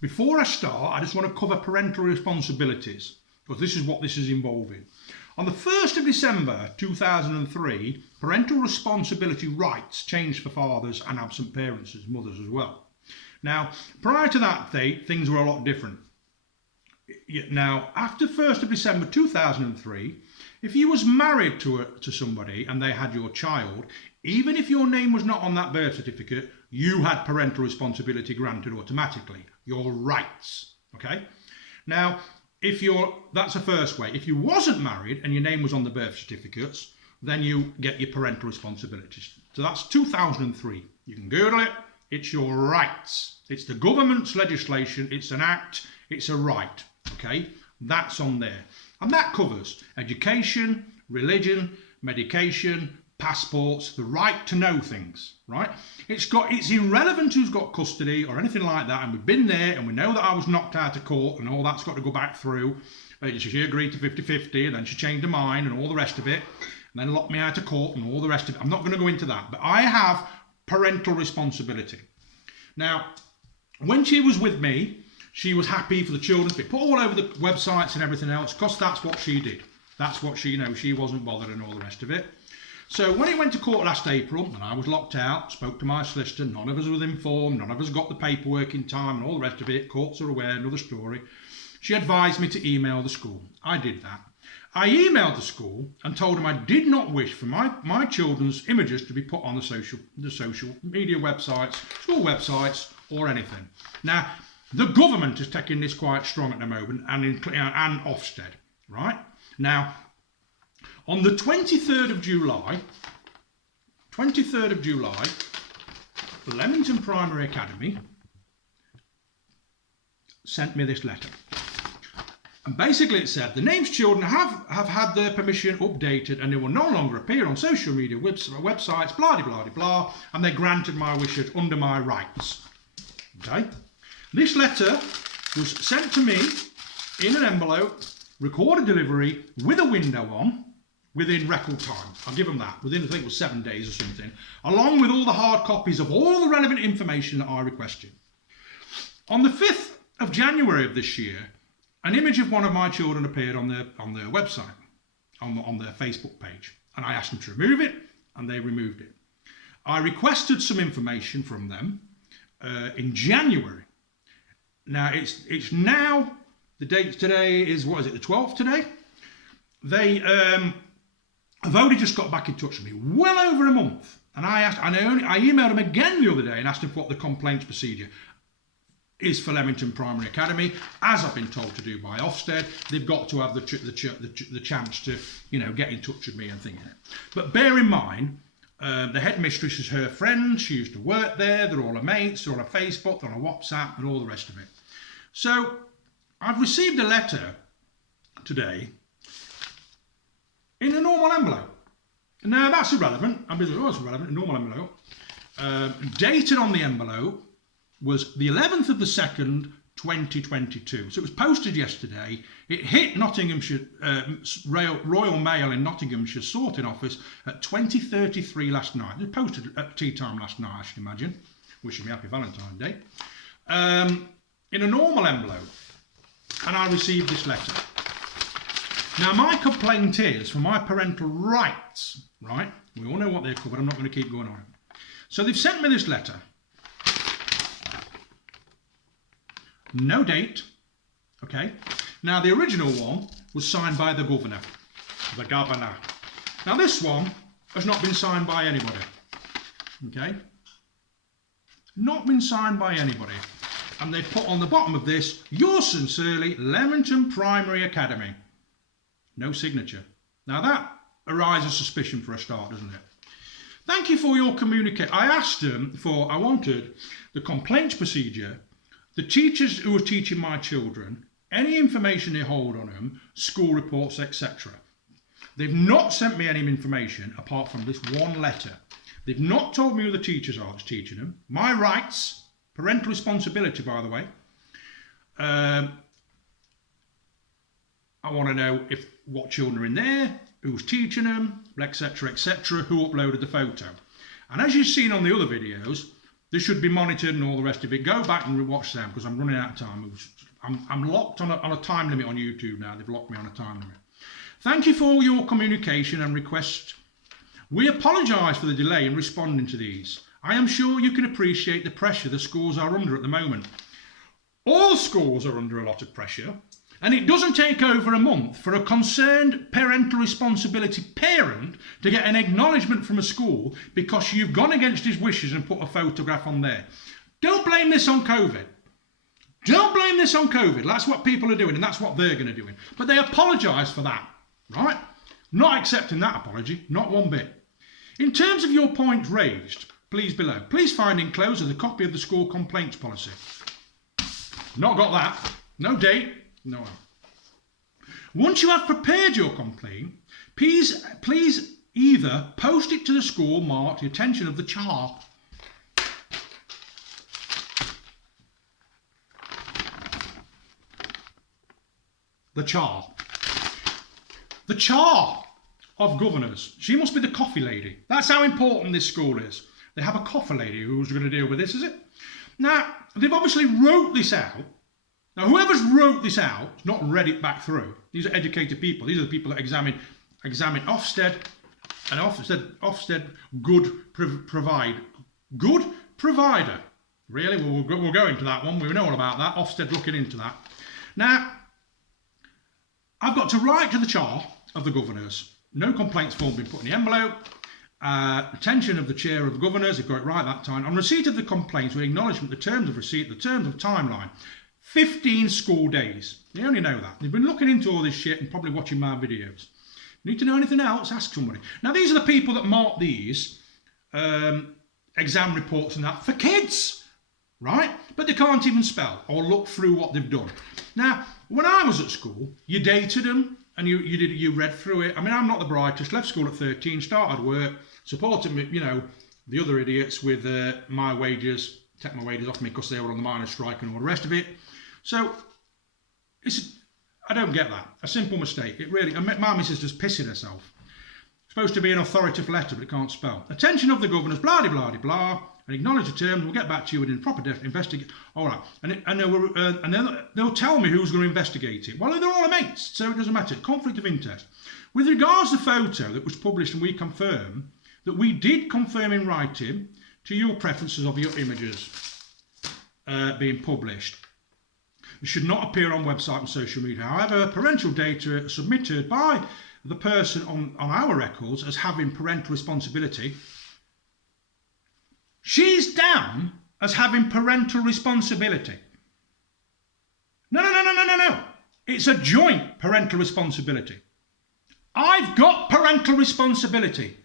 before I start, I just want to cover parental responsibilities, because this is what this is involving. On the 1st of December 2003, parental responsibility rights changed for fathers and absent parents as mothers as well. Now, prior to that date, things were a lot different. Now, after 1st of December 2003, if you was married to somebody and they had your child, even if your name was not on that birth certificate, you had parental responsibility granted automatically, your rights, okay? Now, that's the first way. If you wasn't married and your name was on the birth certificates, then you get your parental responsibilities. So that's 2003. You can Google it. It's your rights. It's the government's legislation. It's an act. It's a right, okay? That's on there. And that covers education, religion, medication, passports, the right to know things, right? It's irrelevant who's got custody or anything like that, and we've been there and we know that I was knocked out of court and all that's got to go back through. She agreed to 50-50 and then she changed her mind and all the rest of it, and then locked me out of court and all the rest of it. I'm not going to go into that, but I have parental responsibility. Now, when she was with me, she was happy for the children to be put all over the websites and everything else, because that's what she did. That's what she, she wasn't bothered and all the rest of it. So when it went to court last April and I was locked out, spoke to my solicitor, none of us was informed, none of us got the paperwork in time and all the rest of it, courts are aware, another story. She advised me to email the school. I did that. I emailed the school and told them I did not wish for my children's images to be put on the social media websites, school websites or anything. Now, the government is taking this quite strong at the moment, and Ofsted, right? Now, on the 23rd of July, Leamington Primary Academy sent me this letter. And basically it said, the names children have had their permission updated and they will no longer appear on social media websites, blah, blah, blah, blah, and they granted my wishes under my rights. Okay? This letter was sent to me in an envelope, recorded delivery, with a window on, within record time. I'll give them that. Within, I think it was 7 days or something, along with all the hard copies of all the relevant information that I requested. On the 5th of January of this year, an image of one of my children appeared on their website, on their Facebook page, and I asked them to remove it, and they removed it. I requested some information from them in January. Now it's now, the date today is, what is it, the 12th today? They have only just got back in touch with me, well over a month, and I emailed them again the other day and asked them what the complaints procedure is for Leamington Primary Academy, as I've been told to do by Ofsted. They've got to have the chance to, get in touch with me and things. But bear in mind, the headmistress is her friend. She used to work there. They're all her mates. They're on her Facebook. They're on her WhatsApp and all the rest of it. So I've received a letter today in a normal envelope. Now that's irrelevant. I'm busy. Oh, it's irrelevant. A normal envelope. Dated on the envelope was the 11th of the 2nd, 2022. So it was posted yesterday. It hit Nottinghamshire Royal Mail in Nottinghamshire sorting office at 20:33 last night. It was posted at tea time last night, I should imagine. Wishing me happy Valentine's Day. In a normal envelope. And I received this letter. Now my complaint is for my parental rights, right? We all know what they're covered. I'm not going to keep going on. So they've sent me this letter. No date, okay? Now the original one was signed by the governor. Now this one has not been signed by anybody, okay? Not been signed by anybody. And they've put on the bottom of this, yours sincerely, Leamington Primary Academy. No signature. Now that arises suspicion for a start, doesn't it? Thank you for your communication. I wanted the complaints procedure, the teachers who are teaching my children, any information they hold on them, school reports, etc. They've not sent me any information apart from this one letter. They've not told me who the teachers are that's teaching them. My rights, parental responsibility, by the way. I want to know what children are in there, who's teaching them, etc., etc., who uploaded the photo. And as you've seen on the other videos, This should be monitored and all the rest of it. Go back and watch them because I'm running out of time. I'm locked on a time limit on YouTube now. They've locked me on a time limit. Thank you for all your communication and requests. We apologise for the delay in responding to these. I am sure you can appreciate the pressure the schools are under at the moment. All schools are under a lot of pressure, and it doesn't take over a month for a concerned parental responsibility parent to get an acknowledgement from a school because you've gone against his wishes and put a photograph on there. Don't blame this on COVID. Don't blame this on COVID. That's what people are doing, and that's what they're going to do. But they apologise for that, right? Not accepting that apology, not one bit. In terms of your point raised, please below, please find enclosed a copy of the school complaints policy. Not got that. No date. No. Once you have prepared your complaint, please either post it to the school marked the attention of the CHAR. The CHAR. The CHAR of governors. She must be the coffee lady. That's how important this school is. They have a coffee lady who's going to deal with this, is it? Now, they've obviously wrote this out. Now, whoever's wrote this out has not read it back through. These are educated people. These are the people that examine Ofsted and Ofsted good provider. Really? We'll go into that one. We know all about that. Ofsted looking into that. Now, I've got to write to the CHAR of the governors. No complaints form been put in the envelope. Attention of the chair of the governors, they've got it right that time. On receipt of the complaints, we acknowledge the terms of receipt, the terms of timeline. 15 school days. They only know that. They've been looking into all this shit and probably watching my videos. Need to know anything else? Ask somebody. Now, these are the people that mark these exam reports and that for kids, right? But they can't even spell or look through what they've done. Now, when I was at school, you dated them and you read through it. I mean, I'm not the brightest. Left school at 13, started work, supported me, the other idiots with my wages, take my wages off me because they were on the miners' strike and all the rest of it. So, I don't get that. A simple mistake. It really, my missus just pissing herself. It's supposed to be an authoritative letter, but it can't spell. Attention of the governors, blah, blah, blah, blah, and acknowledge the terms. We'll get back to you within proper investigation. All right. And then they'll tell me who's going to investigate it. Well, they're all mates, so it doesn't matter. Conflict of interest. With regards to the photo that was published, and we confirm that we did confirm in writing to your preferences of your images being published. It should not appear on website and social media. However, parental data submitted by the person on our records as having parental responsibility, she's down as having parental responsibility. No. It's a joint parental responsibility. I've got parental responsibility.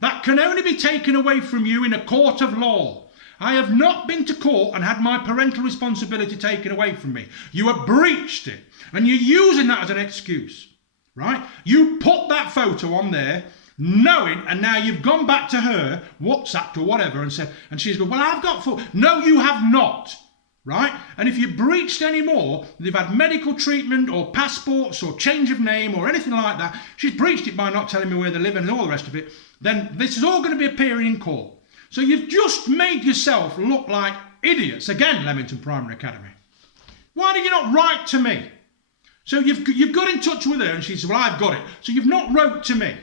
That can only be taken away from you in a court of law. I have not been to court and had my parental responsibility taken away from me. You have breached it, and you're using that as an excuse, right? You put that photo on there knowing, and now you've gone back to her, WhatsApped or whatever, and said, and she's going, well, I've got photo. No, you have not, right? And if you breached any more, they've had medical treatment or passports or change of name or anything like that, she's breached it by not telling me where they live and all the rest of it, then this is all going to be appearing in court. So you've just made yourself look like idiots. Again, Leamington Primary Academy. Why did you not write to me? So you've got in touch with her and she said, well, I've got it. So you've not wrote to me.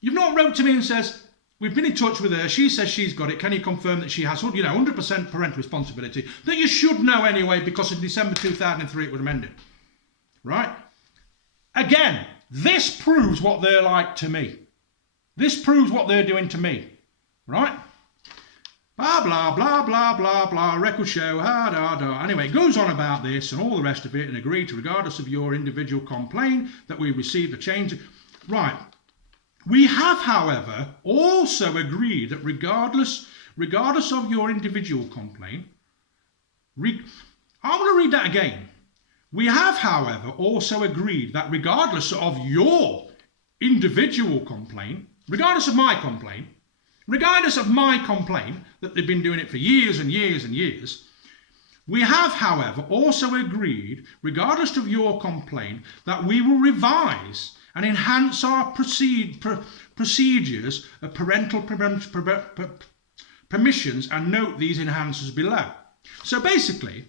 You've not wrote to me and says, we've been in touch with her. She says she's got it. Can you confirm that she has 100% parental responsibility? That you should know anyway because in December 2003 it was amended. Right? Again, this proves what they're like to me. This proves what they're doing to me. Right? Blah, blah, blah, blah, blah, blah, record show, Anyway, it goes on about this and all the rest of it and agree to, regardless of your individual complaint, that we received a change. Right. We have, however, also agreed that regardless of your individual complaint, I'm going to read that again. We have, however, also agreed that regardless of your individual complaint, regardless of my complaint, that they've been doing it for years and years and years, we have, however, also agreed, regardless of your complaint, that we will revise and enhance our procedures of parental permissions and note these enhancers below. So basically,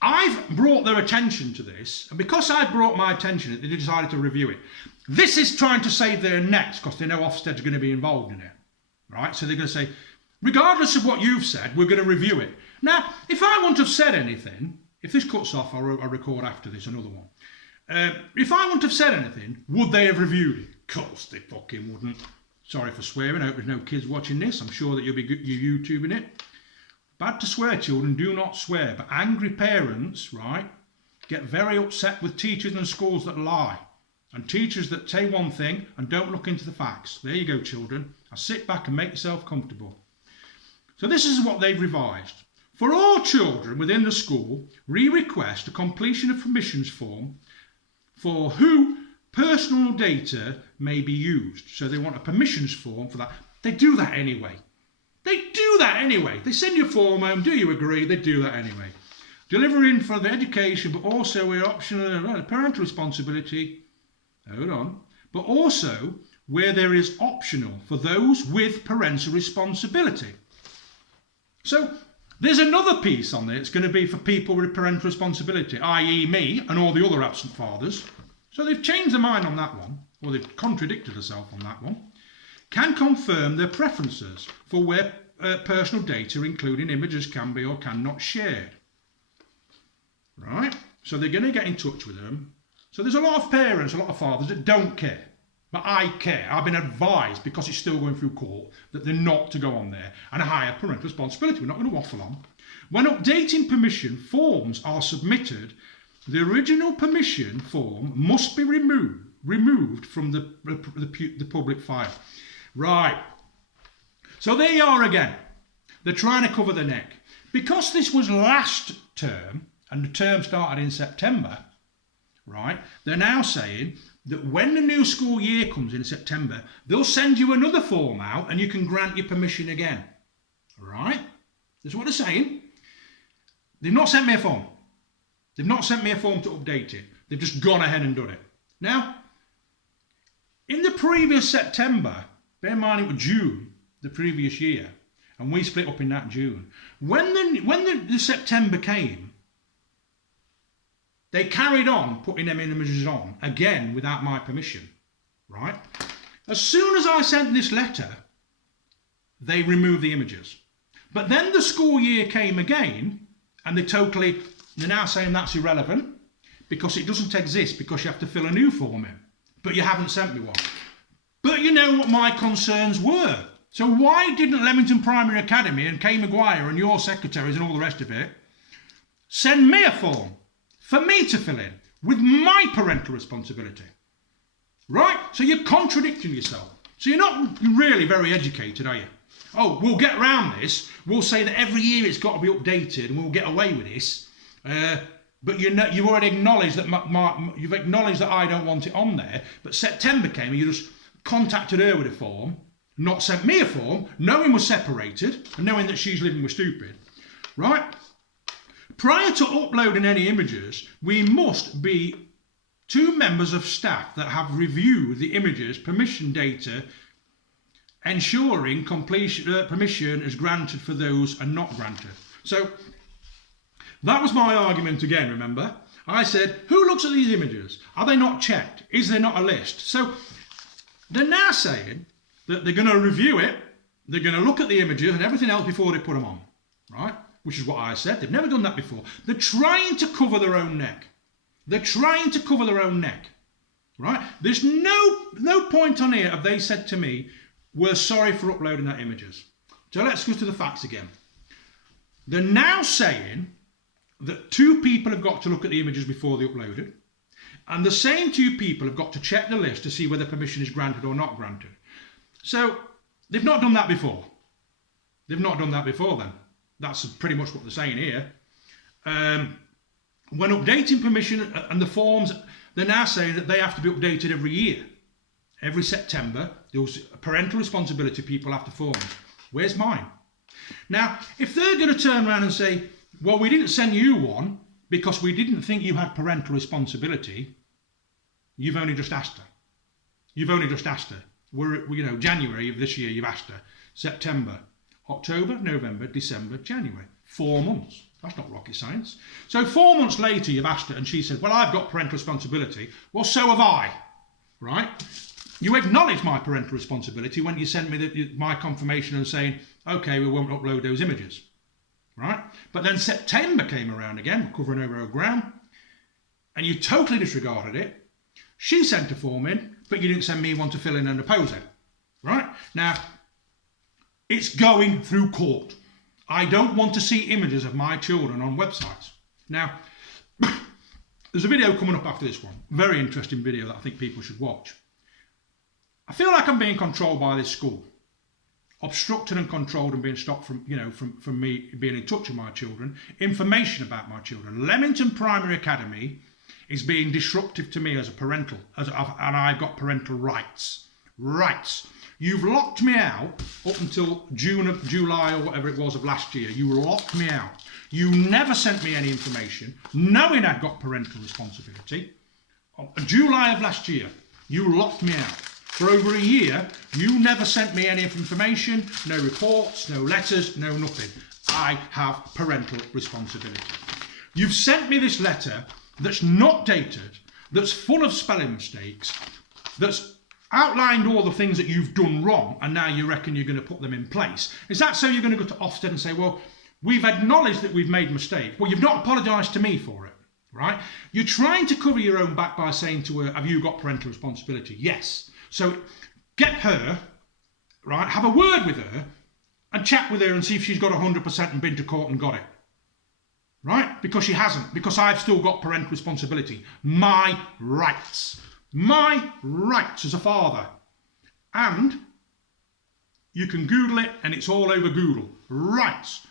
I've brought their attention to this, and because I brought my attention, they decided to review it. This is trying to save their necks because they know Ofsted's going to be involved in it, right? So they're going to say, regardless of what you've said, we're going to review it. Now, if I wouldn't have said anything, if this cuts off, I'll record after this another one. If I wouldn't have said anything, would they have reviewed it? Of course they fucking wouldn't. Sorry for swearing. I hope there's no kids watching this. I'm sure that you're YouTubing it. Bad to swear, children. Do not swear. But angry parents, right, get very upset with teachers and schools that lie. And teachers that say one thing and don't look into the facts. There you go, children. Now sit back and make yourself comfortable. So this is what they've revised. For all children within the school, we request a completion of permissions form for who personal data may be used. So they want a permissions form for that. They do that anyway. They do that anyway. They send you a form home. Do you agree? They do that anyway. Delivering for the education, but also where optional parental responsibility. Hold on. But also where there is optional for those with parental responsibility. So there's another piece on there. It's going to be for people with parental responsibility, i.e. me and all the other absent fathers. So they've changed their mind on that one, or they've contradicted themselves on that one. Can confirm their preferences for where personal data, including images, can be or cannot shared. Right? So they're going to get in touch with them. So there's a lot of parents, a lot of fathers that don't care. But I care. I've been advised, because it's still going through court, that they're not to go on there and hire parental responsibility. We're not going to waffle on. When updating permission forms are submitted, the original permission form must be removed from the public file. Right. So there you are again. They're trying to cover their neck. Because this was last term, and the term started in September, right, they're now saying that when the new school year comes in September, they'll send you another form out and you can grant your permission again. Right? That's what they're saying. They've not sent me a form. They've not sent me a form to update it. They've just gone ahead and done it. Now, in the previous September, bear in mind it was June the previous year, and we split up in that June. When the September came, they carried on putting them images on, again, without my permission, right? As soon as I sent this letter, they removed the images. But then the school year came again, and they're now saying that's irrelevant, because it doesn't exist, because you have to fill a new form in. But you haven't sent me one. But you know what my concerns were. So why didn't Leamington Primary Academy and Kay Maguire and your secretaries and all the rest of it send me a form for me to fill in with my parental responsibility? Right? So you're contradicting yourself. So you're not really very educated, are you? Oh, we'll get around this. We'll say that every year it's got to be updated and we'll get away with this. But you've already acknowledged that you've acknowledged that I don't want it on there. But September came and you just contacted her with a form, not sent me a form, knowing we're separated and knowing that she's living with stupid. Right? Prior to uploading any images, we must be 2 members of staff that have reviewed the images, permission data, ensuring permission is granted for those and not granted. So that was my argument again, remember? I said, who looks at these images? Are they not checked? Is there not a list? So they're now saying that they're going to review it, they're going to look at the images and everything else before they put them on, right? Which is what I said. They've never done that before. They're trying to cover their own neck. They're trying to cover their own neck, right? There's no point on here have they said to me, we're sorry for uploading that images. So let's go to the facts again. They're now saying that 2 people have got to look at the images before they're uploaded, and the same 2 people have got to check the list to see whether permission is granted or not granted. So they've not done that before. They've not done that before then. That's pretty much what they're saying here. When updating permission and the forms, they're now saying that they have to be updated every year. Every September, those parental responsibility people have to forms. Where's mine? Now, if they're going to turn around and say, well, we didn't send you one because we didn't think you had parental responsibility, you've only just asked her. You've only just asked her. We're January of this year, you've asked her. September. October, November, December, January. 4 months. That's not rocket science. So 4 months later, you've asked her and she said, well, I've got parental responsibility. Well, so have I, right? You acknowledge my parental responsibility when you send me my confirmation and saying, okay, we won't upload those images, right? But then September came around again, covering over her ground, and you totally disregarded it. She sent a form in, but you didn't send me one to fill in and oppose it, right? Now, it's going through court. I don't want to see images of my children on websites. Now, there's a video coming up after this one. Very interesting video that I think people should watch. I feel like I'm being controlled by this school. Obstructed and controlled and being stopped from, from me being in touch with my children. Information about my children. Leamington Primary Academy is being disruptive to me as a parental, and I've got parental rights. Rights. You've locked me out up until July or whatever it was of last year. You locked me out. You never sent me any information, knowing I'd got parental responsibility. July of last year, you locked me out. For over a year, you never sent me any information, no reports, no letters, no nothing. I have parental responsibility. You've sent me this letter that's not dated, that's full of spelling mistakes, that's outlined all the things that you've done wrong, and now you reckon you're going to put them in place. Is that so you're going to go to Ofsted and say, well, we've acknowledged that we've made a mistake. Well, you've not apologised to me for it, right? You're trying to cover your own back by saying to her, have you got parental responsibility? Yes. So get her, right, have a word with her and chat with her and see if she's got 100% and been to court and got it. Right? Because she hasn't. Because I've still got parental responsibility. My rights. My rights as a father. And you can Google it and it's all over Google. Rights.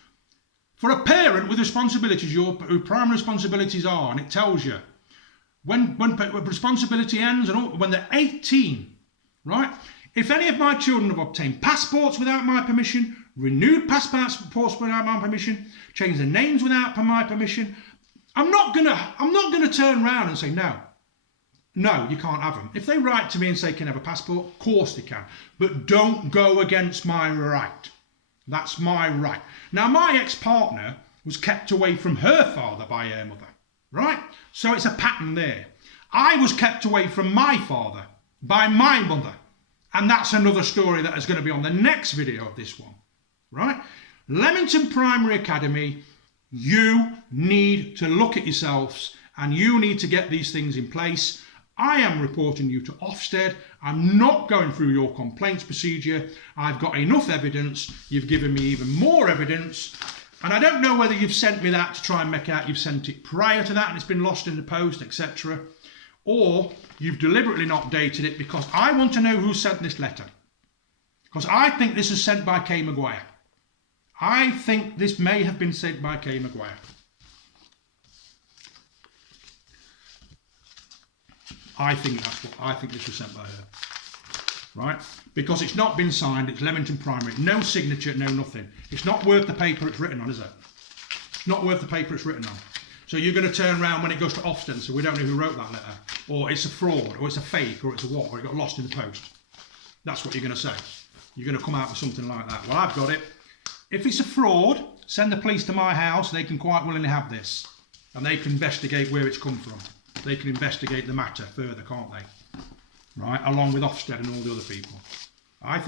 For a parent with responsibilities, your primary responsibilities are, and it tells you, when responsibility ends and all, when they're 18, right? If any of my children have obtained passports without my permission, renewed passports without my permission, changed their names without my permission, I'm not gonna turn around and say no, you can't have them. If they write to me and say can I have a passport, of course they can, but don't go against my right. That's my right. Now my ex-partner was kept away from her father by her mother, right? So it's a pattern there. I was kept away from my father by my mother. And that's another story that is going to be on the next video of this one, right? Leamington Primary Academy, you need to look at yourselves and you need to get these things in place. I am reporting you to Ofsted. I'm not going through your complaints procedure. I've got enough evidence. You've given me even more evidence. And I don't know whether you've sent me that to try and make out you've sent it prior to that and it's been lost in the post, etc. Or you've deliberately not dated it, because I want to know who sent this letter. Because I think this is sent by Kay Maguire. I think this may have been sent by Kay Maguire. I think this was sent by her. Right? Because it's not been signed, it's Leamington Primary. No signature, no nothing. It's not worth the paper it's written on, is it? It's not worth the paper it's written on. So you're going to turn around when it goes to Ofsted, so we don't know who wrote that letter, or it's a fraud, or it's a fake, or it's a what, or it got lost in the post. That's what you're going to say. You're going to come out with something like that. Well, I've got it. If it's a fraud, send the police to my house. They can quite willingly have this, and they can investigate where it's come from. They can investigate the matter further, can't they? Right, along with Ofsted and all the other people.